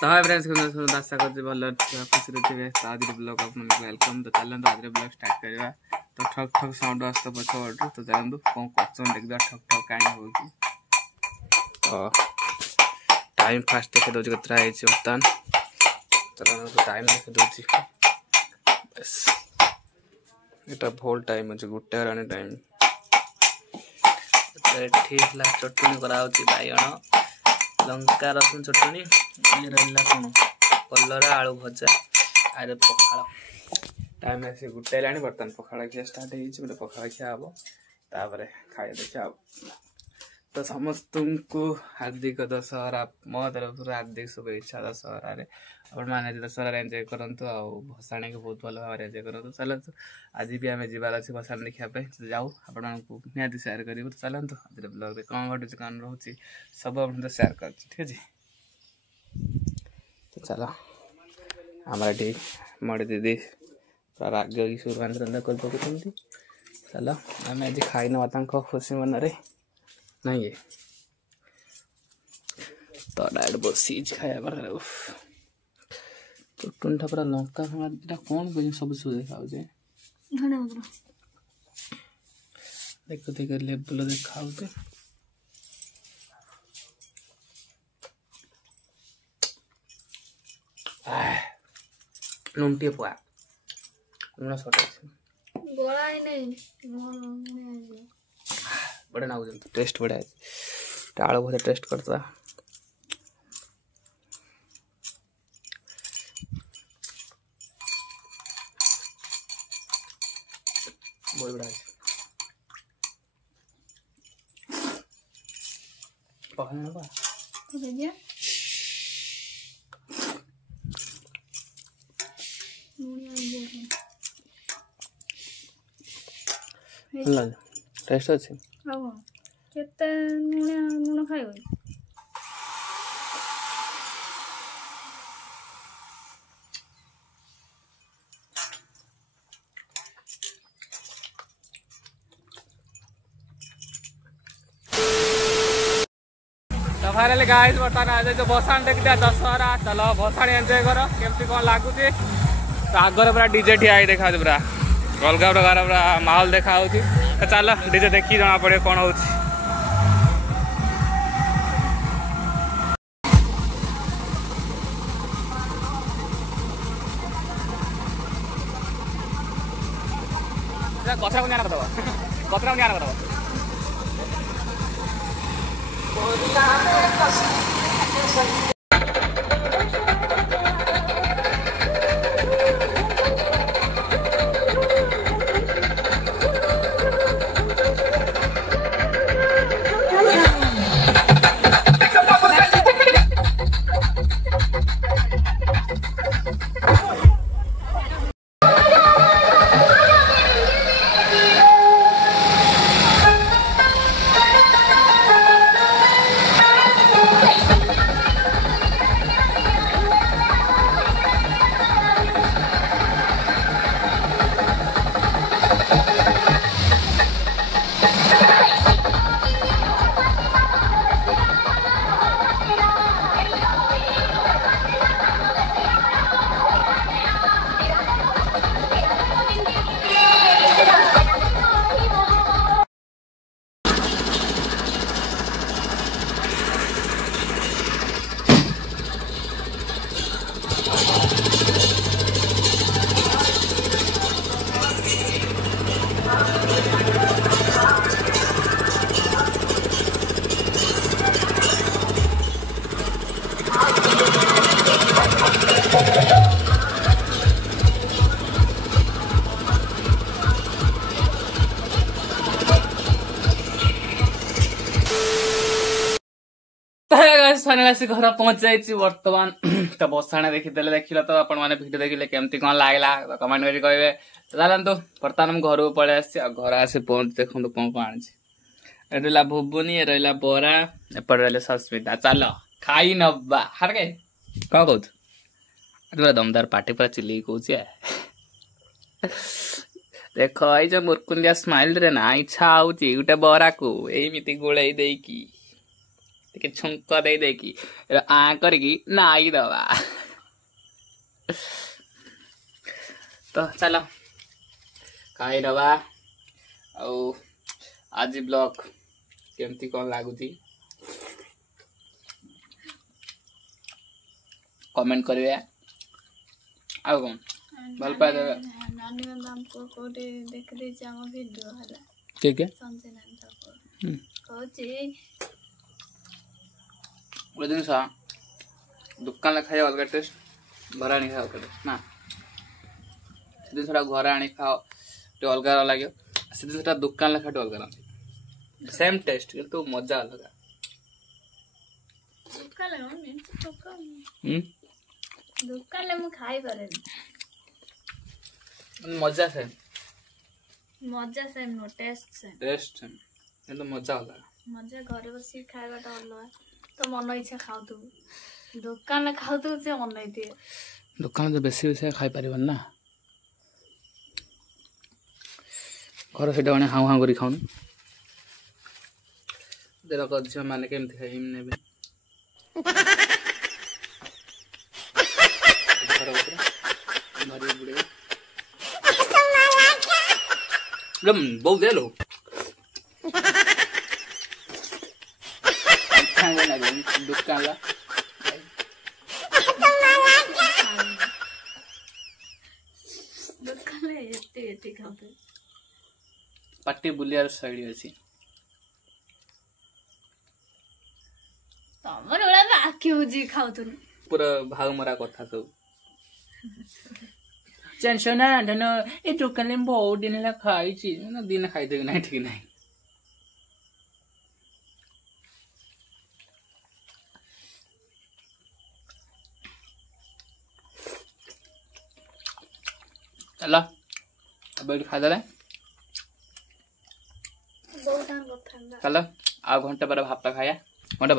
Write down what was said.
तो hi friends आशा कर भल खुशी थे तो आज ब्लॉग आप वेलकम। तो चलते आज ब्लॉग स्टार्ट करवा। तो ठक ठक साउंड आस पछपटू तो चलते कौन कर देखा ठक ठक कहीं हो टाइम फास्ट देखे दूसरी कतरा बर्तमान चलो टाइम देखे दूसरी बस यहाँ भोल टाइम अच्छे गोटे रानी टाइम चटनी करा बैगण लंका रसुन चटनी रहा कौन कलरा आलू भजा आरे पखाड़ टाइम आस गोटे लानी बर्तमान पखाड़ खिया स्टार्ट हो पखाड़ खिया हम तापर खाई देखा। तो समस्त को हार्दिक दशहरा मो तरफ हार्दिक शुभेच्छा दशहरा मैंने दशहरा एंजॉय करंतु आ भसाणी को बहुत भल भाव एंजॉय करूँ। चलतु आज भी आम जीवार अच्छे भसाणी देखापी जाऊ आपण निहती सेयार करूँ। तो चलतु आज ब्लॉग में कौन घटुच कौन रोचे सब आप सेयार कर ठीक है। तो चलो हमारे मड़ी दीदी पूरा राग शुरुआत रंधा कर पकड़ चलो आम आज खाई ना खुशी मन रे नहीं है तो डायरेक्ट बसी खाया तो टुंटा पूरा लंका खाना कौन कर सब देखा देख देख लेवल देखा लुंटी पुआ लुण सट बड़े ना टेस्ट बढ़िया आलू भजा टेस्ट करता बहुत बढ़िया पकड़ना बा टेस्ट अच्छे केते लुण खाइब तो फाइनली गाइस बर्तमान आज जो भसाणी देखा दशहरा चलो भसाणी एंजॉय कर केमती कौन लगुच। तो आगर पूरा डीजे ठिया देखा पूरा अलग प्रकार पूरा माहौल देखा तो चलो डीजे देखी जना पड़े कौन हो कचरा को ध्यान रखदब कचरा को ध्यान रखदब फाइनाली घर पहुंच जाइए बर्तमान। तो बसाणी देखीदे देख तो आप भिडियो देखिले केमती कौन लगला कमेंट कर कहे। तो चलतु बर्तमान घर को पलि आसी घर आसी पहुंच देखो कौन कौन आनी रहा भुबुनी रहा बरा एपट रहा सस्मिता चल खाई नवा हर के कौन कौ पूरा दमदार पार्टी पूरा चिल्ली कौच देख ये मुरकुंदिया स्माइल रे ना इच्छा होती गोटे बरा को एमती गोल देकी टिके छुंक दे देकी आ करकी नाई दवा तो चलो खाई दवा आज ब्लॉग केमती कौन लागुची कमेंट करिवे आ कौन भल पाए देवे नानी मैम को कोटे देख दे जे हम वीडियो हला के संजय नाम तो कोची वो दिन सा दुकान ले खाया अलग टेस्ट घर आनी खाओ करे ना दिन सारा घर आनी खाओ तो अलग लागो से दिन सारा दुकान ले खाओ अलग सेम टेस्ट किंतु मजा अलग दुकान ले दुकान ले मु खाई पारे मजा से नो टेस्ट से किंतु मजा अलग मजा घरे बसी खाइबाटा अलग तो मन इच्छा खाऊ तू दुकान ले खाऊ तू से मन नहीं दिए दुकान तो बेसी बेसी खाई पारिबन ना घर से डने हाउ हाउ करी खाउन देला को झ माने केमथि खाइम नेबे मारी बुड़े गम बहु दे लो खाने ना दुकान ला दुकान ले एते खाते पार्टी बुलियार शैली अछि तमर ओला बाकी उजी खाऊ तू पूरा भाग मरा कथा सब टेंशन ना धन ए दुकान ले बहुत दिन ला खाई छी ना दिन खाई दे नहीं ठीक नहीं चला अब खा दे बहुत टाइम कथा चलो आ घंटे पर भात खाया घंटे